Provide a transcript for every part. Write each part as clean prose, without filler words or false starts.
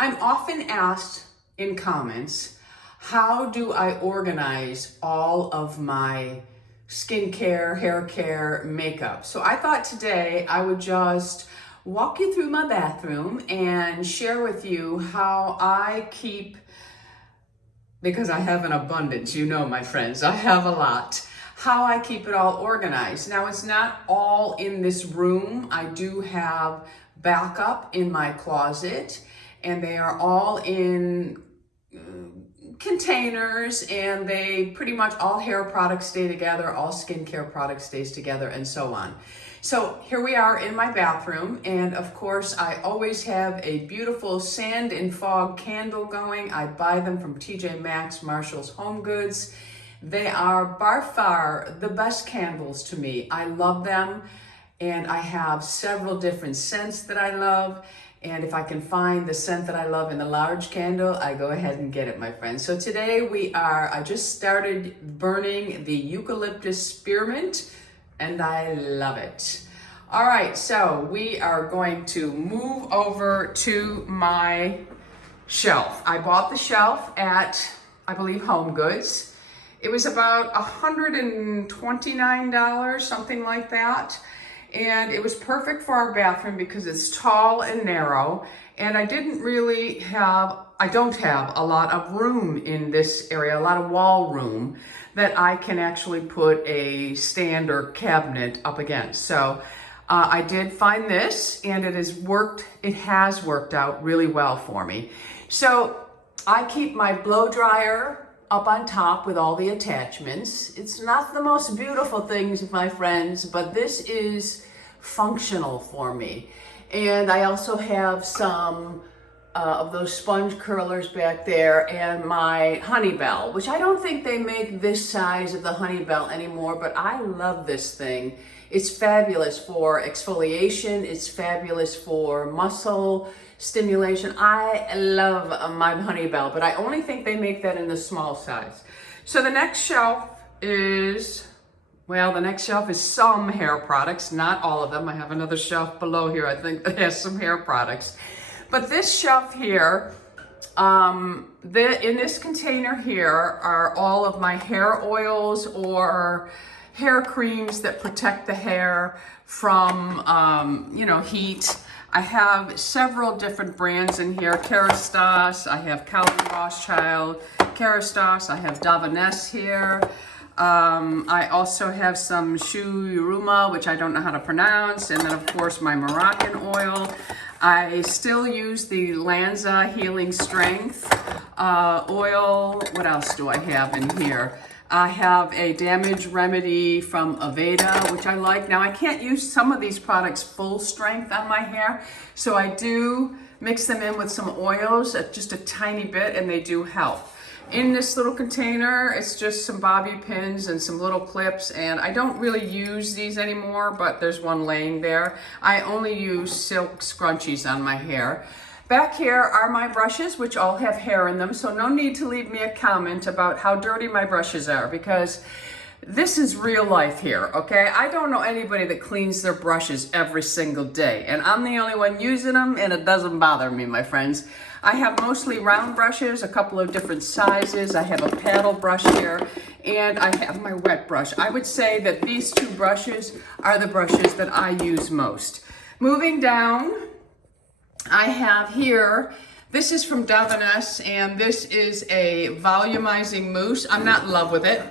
I'm often asked in comments, how do I organize all of my skincare, hair care, makeup? So I thought today I would just walk you through my bathroom and share with you how I keep, because I have an abundance, you know, my friends, I have a lot, how I keep it all organized. Now, it's not all in this room. I do have backup in my closet, and they are all in containers, and they pretty much, all hair products stay together, all skincare products stays together, and so on. So here we are in my bathroom, and of course I always have a beautiful sand and fog candle going. I buy them from TJ Maxx, Marshall's, Home Goods. They are by far the best candles to me. I love them, and I have several different scents that I love. And if I can find the scent that I love in the large candle, I go ahead and get it, my friends. So today I just started burning the eucalyptus spearmint, and I love it. All right, so we are going to move over to my shelf. I bought the shelf at, I believe, Home Goods. It was about $129, something like that. And it was perfect for our bathroom because it's tall and narrow, and I don't have a lot of room in this area, a lot of wall room that I can actually put a stand or cabinet up against. So I did find this, and it has worked out really well for me. So I keep my blow dryer up on top with all the attachments. It's not the most beautiful things, my friends, but this is functional for me. And I also have some of those sponge curlers back there, and my Honeybell, which I don't think they make this size of the Honeybell anymore, but I love this thing. It's fabulous for exfoliation. It's fabulous for muscle stimulation. I love my Honeybell, but I only think they make that in the small size. So the next shelf is, well, the next shelf is some hair products, not all of them. I have another shelf below here, I think, that has some hair products. But this shelf here, in this container here are all of my hair oils or hair creams that protect the hair from, heat. I have several different brands in here. Kerastase, I have Calvin Rothschild, Kerastase, I have Davines here. I also have some Shu Urema, which I don't know how to pronounce, and then of course my Moroccan oil. I still use the Lanza Healing Strength oil. What else do I have in here? I have a damage remedy from Aveda, which I like. Now, I can't use some of these products full strength on my hair, so I do mix them in with some oils, just a tiny bit, and they do help. In this little container, it's just some bobby pins and some little clips, and I don't really use these anymore, but there's one laying there. I only use silk scrunchies on my hair. Back here are my brushes, which all have hair in them, so no need to leave me a comment about how dirty my brushes are, because this is real life here, okay? I don't know anybody that cleans their brushes every single day, and I'm the only one using them, and it doesn't bother me, my friends. I have mostly round brushes, a couple of different sizes. I have a paddle brush here, and I have my wet brush. I would say that these two brushes are the brushes that I use most. Moving down, I have here, this is from Davines, and this is a volumizing mousse. I'm not in love with it,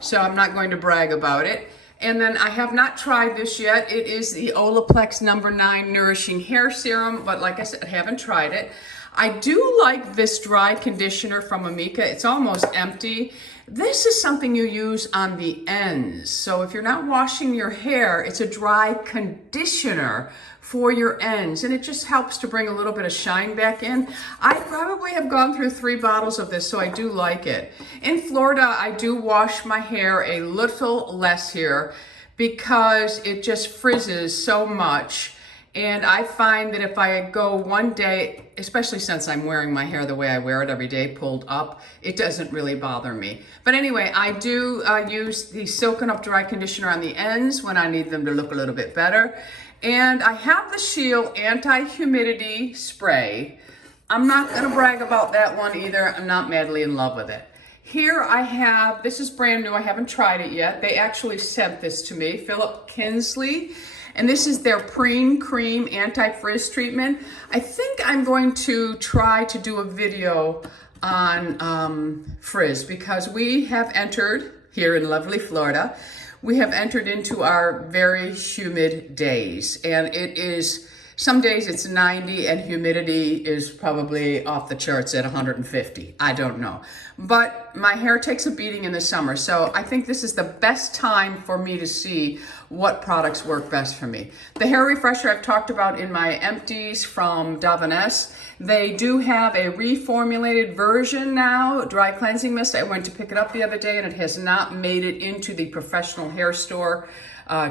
so I'm not going to brag about it. And then I have not tried this yet. It is the Oleplex No. 9 Nourishing Hair Serum, but like I said, I haven't tried it. I do like this dry conditioner from Amika. It's almost empty. This is something you use on the ends. So if you're not washing your hair, it's a dry conditioner for your ends, and it just helps to bring a little bit of shine back in. I probably have gone through 3 bottles of this, so I do like it. In Florida, I do wash my hair a little less here because it just frizzes so much. And I find that if I go one day, especially since I'm wearing my hair the way I wear it every day, pulled up, it doesn't really bother me. But anyway, I do use the Silken Up Dry Conditioner on the ends when I need them to look a little bit better. And I have the Shield Anti-Humidity Spray. I'm not gonna brag about that one either. I'm not madly in love with it. Here I have, this is brand new, I haven't tried it yet. They actually sent this to me, Kingsley. And this is their Preen Cream Anti-Frizz Treatment. I think I'm going to try to do a video on frizz because we have entered, here in lovely Florida, we have entered into our very humid days. And it is, some days it's 90 and humidity is probably off the charts at 150. I don't know. But my hair takes a beating in the summer, so I think this is the best time for me to see what products work best for me. The hair refresher I've talked about in my empties from Davines. They do have a reformulated version now, dry cleansing mist. I went to pick it up the other day and it has not made it into the professional hair store,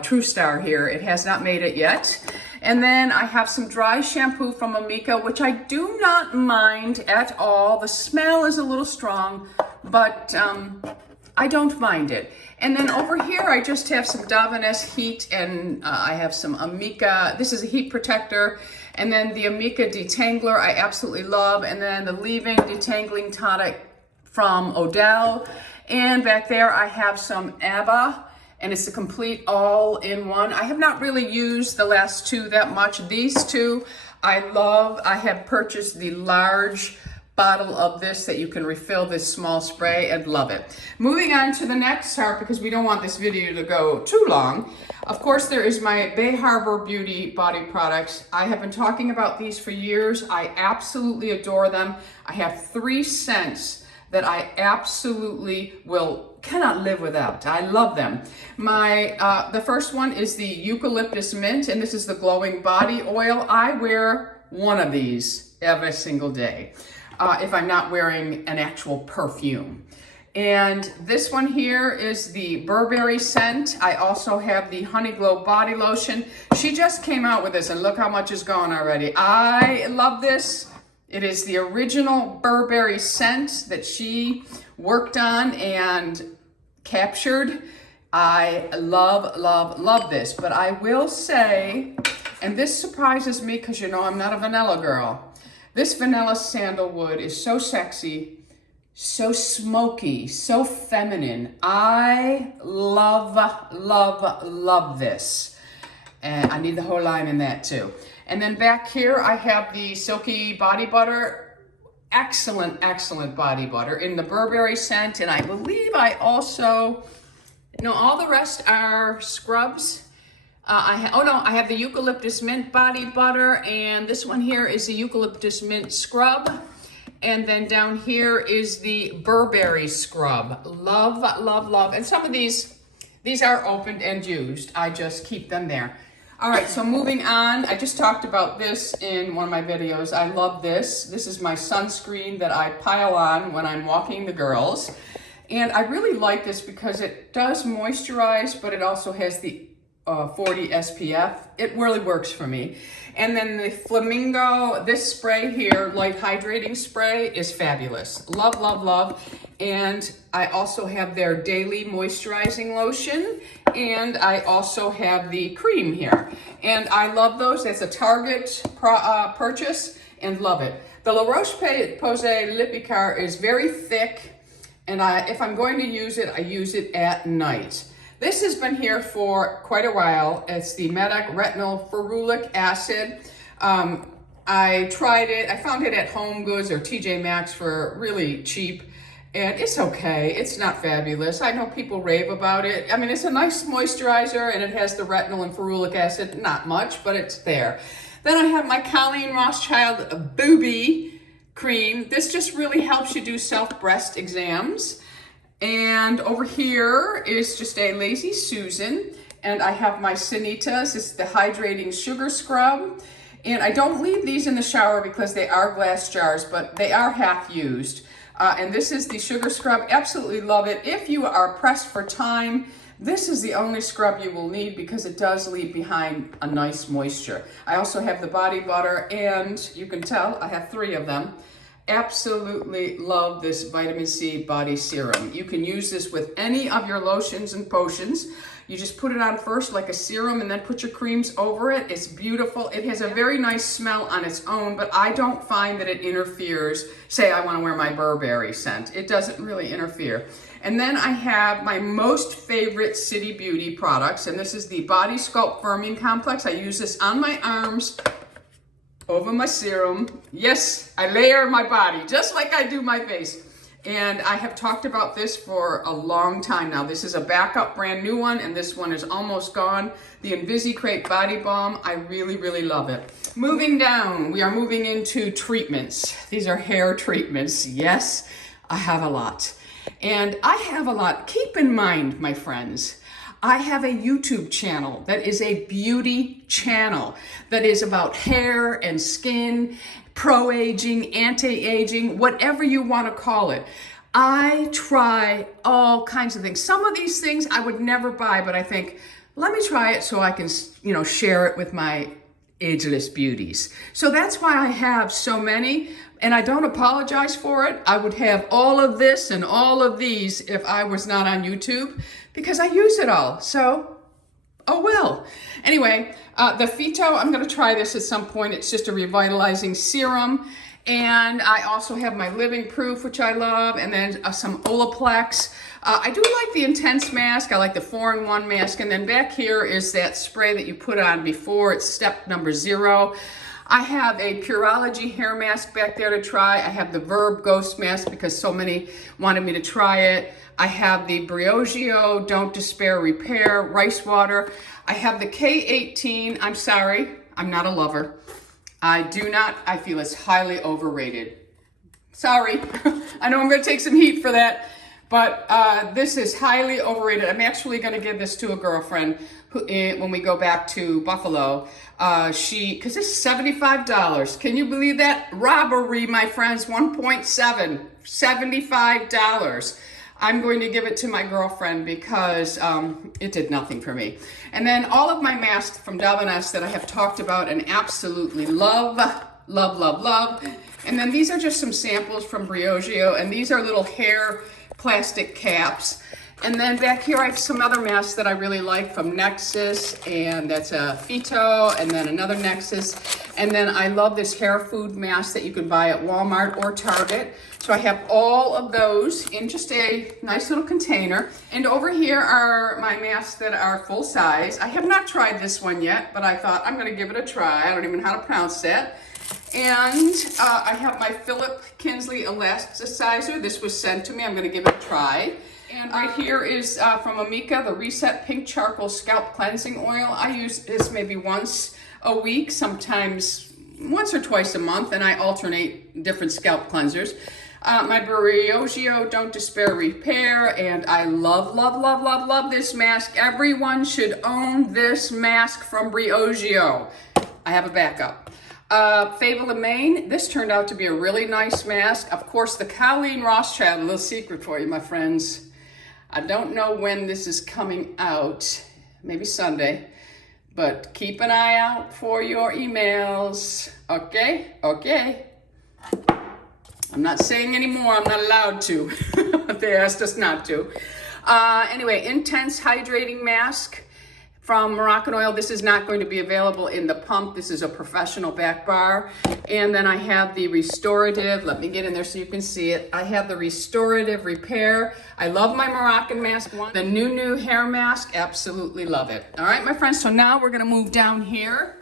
True Star here. It has not made it yet. And then I have some dry shampoo from Amika, which I do not mind at all. The smell is a little strong, but I don't mind it. And then over here, I just have some Davines Heat, and I have some Amika. This is a heat protector. And then the Amika Detangler, I absolutely love. And then the Leave-In Detangling Tonic from ODele. And back there, I have some ABBA. And it's a complete all-in-one. I have not really used the last two that much. These two I love. I have purchased the large bottle of this that you can refill this small spray and love it. Moving on to the next part because we don't want this video to go too long. Of course, there is my Bay Harbor Beauty body products. I have been talking about these for years. I absolutely adore them. I have 3 scents that I absolutely cannot live without. I love them. The first one is the Eucalyptus Mint, and this is the glowing body oil. I wear one of these every single day if I'm not wearing an actual perfume. And this one here is the Burberry scent. I also have the Honey Glow body lotion. She just came out with this, and look how much is gone already. I love this. It is the original Burberry scent that she worked on and captured. I love, love, love this. But I will say, and this surprises me because you know I'm not a vanilla girl. This vanilla sandalwood is so sexy, so smoky, so feminine. I love, love, love this. And I need the whole line in that too. And then back here, I have the Silky Body Butter. Excellent, excellent body butter in the Burberry scent. And I believe I also, all the rest are scrubs. I have the Eucalyptus Mint body butter. And this one here is the Eucalyptus Mint scrub. And then down here is the Burberry scrub. Love, love, love. And some of these are opened and used. I just keep them there. All right, so moving on, I just talked about this in one of my videos. I love this. This is my sunscreen that I pile on when I'm walking the girls. And I really like this because it does moisturize, but it also has the 40 SPF. It really works for me. And then the Flamingo, this spray here, light hydrating spray, is fabulous. Love, love, love. And I also have their daily moisturizing lotion. And I also have the cream here. And I love those. It's a Target purchase and love it. The La Roche-Posay Lippicar is very thick. And if I'm going to use it, I use it at night. This has been here for quite a while. It's the Medic Retinol Ferulic Acid. I tried it. I found it at Home Goods or TJ Maxx for really cheap. And it's okay. It's not fabulous. I know people rave about it. I mean, it's a nice moisturizer and it has the retinol and ferulic acid. Not much, but it's there. Then I have my Colleen Rothschild Booby Cream. This just really helps you do self-breast exams. And over here is just a Lazy Susan. And I have my Sanita. This is the Hydrating Sugar Scrub. And I don't leave these in the shower because they are glass jars, but they are half used. And this is the Sugar Scrub. Absolutely love it. If you are pressed for time, this is the only scrub you will need because it does leave behind a nice moisture. I also have the body butter, and you can tell I have 3 of them. Absolutely love this vitamin C body serum. You can use this with any of your lotions and potions. You just put it on first like a serum and then put your creams over it. It's beautiful. It has a very nice smell on its own, but I don't find that it interferes. Say I want to wear my Burberry scent. It doesn't really interfere. And then I have my most favorite City Beauty products, and this is the Body Sculpt Firming Complex. I use this on my arms, over my serum. Yes, I layer my body just like I do my face. And I have talked about this for a long time now. This is a backup brand new one, and this one is almost gone. The Invisicreate Body Balm, I really, really love it. Moving down, we are moving into treatments. These are hair treatments. Yes, I have a lot. And I have a lot. Keep in mind, my friends, I have a YouTube channel that is a beauty channel that is about hair and skin, pro-aging, anti-aging, whatever you want to call it. I try all kinds of things. Some of these things I would never buy, but I think, let me try it so I can, share it with my ageless beauties. So that's why I have so many, and I don't apologize for it. I would have all of this and all of these if I was not on YouTube, because I use it all. So, oh well. Anyway, the Phyto, I'm going to try this at some point. It's just a revitalizing serum. And I also have my Living Proof, which I love, and then some Oleplex. I do like the Intense mask. I like the 4-in-1 mask. And then back here is that spray that you put on before. It's step number 0. I have a Pureology hair mask back there to try. I have the Verb Ghost mask because so many wanted me to try it. I have the Briogeo Don't Despair Repair Rice Water. I have the K18. I'm sorry, I'm not a lover. I feel it's highly overrated. Sorry, I know I'm gonna take some heat for that, but this is highly overrated. I'm actually gonna give this to a girlfriend who, when we go back to Buffalo. Because it's $75. Can you believe that? Robbery, my friends, 1.7, $75. I'm going to give it to my girlfriend because it did nothing for me. And then all of my masks from Dove&S that I have talked about and absolutely love, love, love, love. And then these are just some samples from Briogeo, and these are little hair plastic caps. And then back here I have some other masks that I really like from Nexus, and that's a Phyto, and then another Nexus. And then I love this hair food mask that you can buy at Walmart or Target. So I have all of those in just a nice little container. And over here are my masks that are full size. I have not tried this one yet, but I thought I'm gonna give it a try. I don't even know how to pronounce that. And I have my Philip Kingsley Elasticizer. This was sent to me. I'm gonna give it a try. And right here is from Amika, the Reset Pink Charcoal Scalp Cleansing Oil. I use this maybe once a week, sometimes once or twice a month, and I alternate different scalp cleansers. My Briogeo Don't Despair Repair, and I love, love, love, love, love this mask. Everyone should own this mask from Briogeo. I have a backup. Fable of Maine, this turned out to be a really nice mask. Of course, the Colleen Rothschild, a little secret for you, my friends. I don't know when this is coming out, maybe Sunday, but keep an eye out for your emails. Okay, okay. I'm not saying anymore, I'm not allowed to. They asked us not to. Anyway, Intense Hydrating Mask from Moroccanoil. This is not going to be available in the pump. This is a professional back bar. And then I have the Restorative. Let me get in there so you can see it. I have the Restorative Repair. I love my Moroccan mask. The new hair mask, absolutely love it. All right, my friends, so now we're gonna move down here.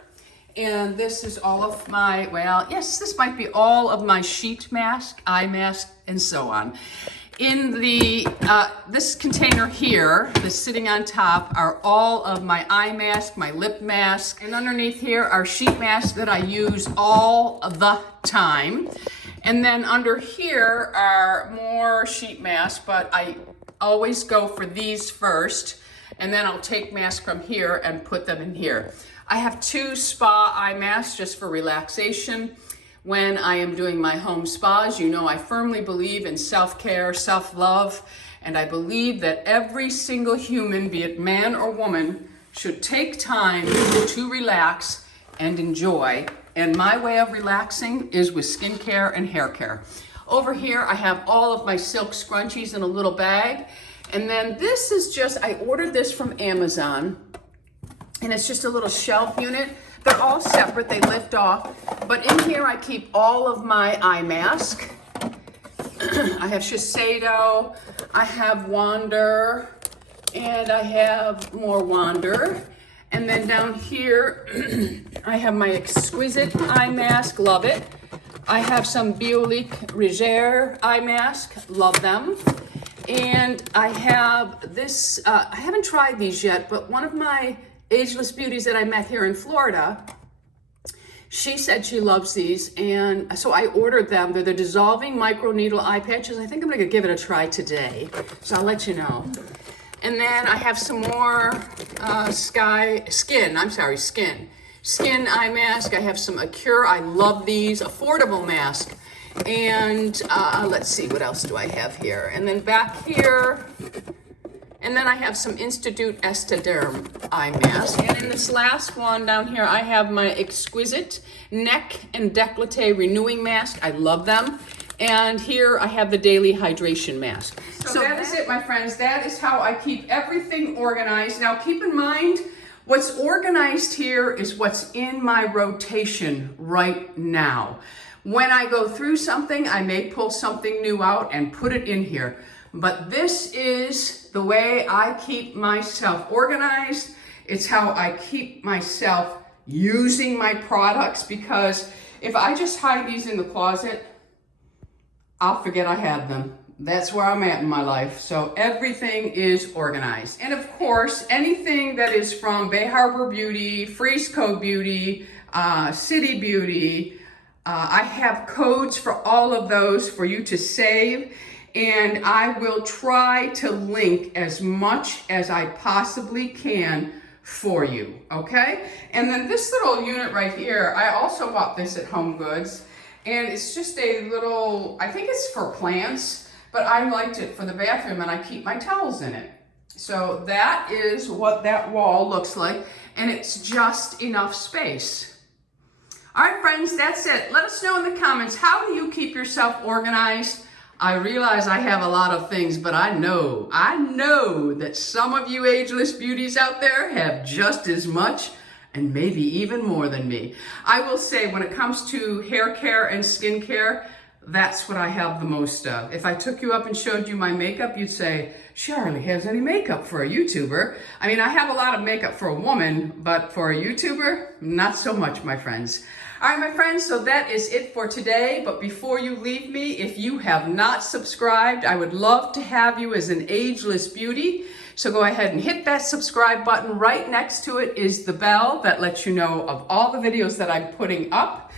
And this is all of my, well, yes, this might be all of my sheet mask, eye mask, and so on. In the this container here, that's sitting on top, are all of my eye mask, my lip mask, and underneath here are sheet masks that I use all the time. And then under here are more sheet masks, but I always go for these first, and then I'll take masks from here and put them in here. I have 2 spa eye masks just for relaxation. When I am doing my home spas, you know I firmly believe in self-care, self-love, and I believe that every single human, be it man or woman, should take time to relax and enjoy And my way of relaxing is with skincare and hair care. Over here, I have all of my silk scrunchies in a little bag. And then this is just, I ordered this from Amazon, and it's just a little shelf unit. They're all separate, they lift off. But in here, I keep all of my eye mask. I have Shiseido, I have Wander, and I have more Wander. And then down here, I have my Exquisite eye mask, love it. I have some Biolique Rechere eye mask, love them. And I have this, I haven't tried these yet, but one of my Ageless beauties that I met here in Florida, she said she loves these, and so I ordered them. They're the dissolving microneedle eye patches. I think I'm gonna give it a try today, so I'll let you know. And then I have some more skin eye mask. I have some ACURE, I love these, affordable mask. And let's see, what else do I have here? And then back here, and then I have some Institute Estederm eye mask. And in this last one down here, I have my Exquisite Neck and Décolleté Renewing Mask. I love them. And here I have the Daily Hydration Mask. So that is it, my friends. That is how I keep everything organized. Now keep in mind, what's organized here is what's in my rotation right now. When I go through something, I may pull something new out and put it in here. But this is the way I keep myself organized. It's how I keep myself using my products, because if I just hide these in the closet, I'll forget I have them. That's where I'm at in my life. So everything is organized. And of course, anything that is from Bay Harbor Beauty, Frisco Beauty, City Beauty, I have codes for all of those for you to save. And I will try to link as much as I possibly can for you, okay? And then this little unit right here, I also bought this at Home Goods. And it's just a little, I think it's for plants, but I liked it for the bathroom, and I keep my towels in it. So that is what that wall looks like, and it's just enough space. All right, friends, that's it. Let us know in the comments, how do you keep yourself organized? I realize I have a lot of things, but I know that some of you ageless beauties out there have just as much, and maybe even more than me. I will say, when it comes to hair care and skin care, that's what I have the most of. If I took you up and showed you my makeup, you'd say, she hardly has any makeup for a YouTuber. I mean, I have a lot of makeup for a woman, but for a YouTuber, not so much, my friends. All right, my friends, so that is it for today. But before you leave me, if you have not subscribed, I would love to have you as an ageless beauty. So go ahead and hit that subscribe button. Right next to it is the bell that lets you know of all the videos that I'm putting up.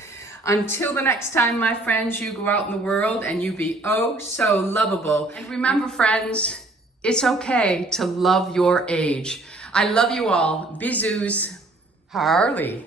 Until the next time, my friends, you go out in the world and you be oh so lovable. And remember, friends, it's okay to love your age. I love you all. Bisous. Harley.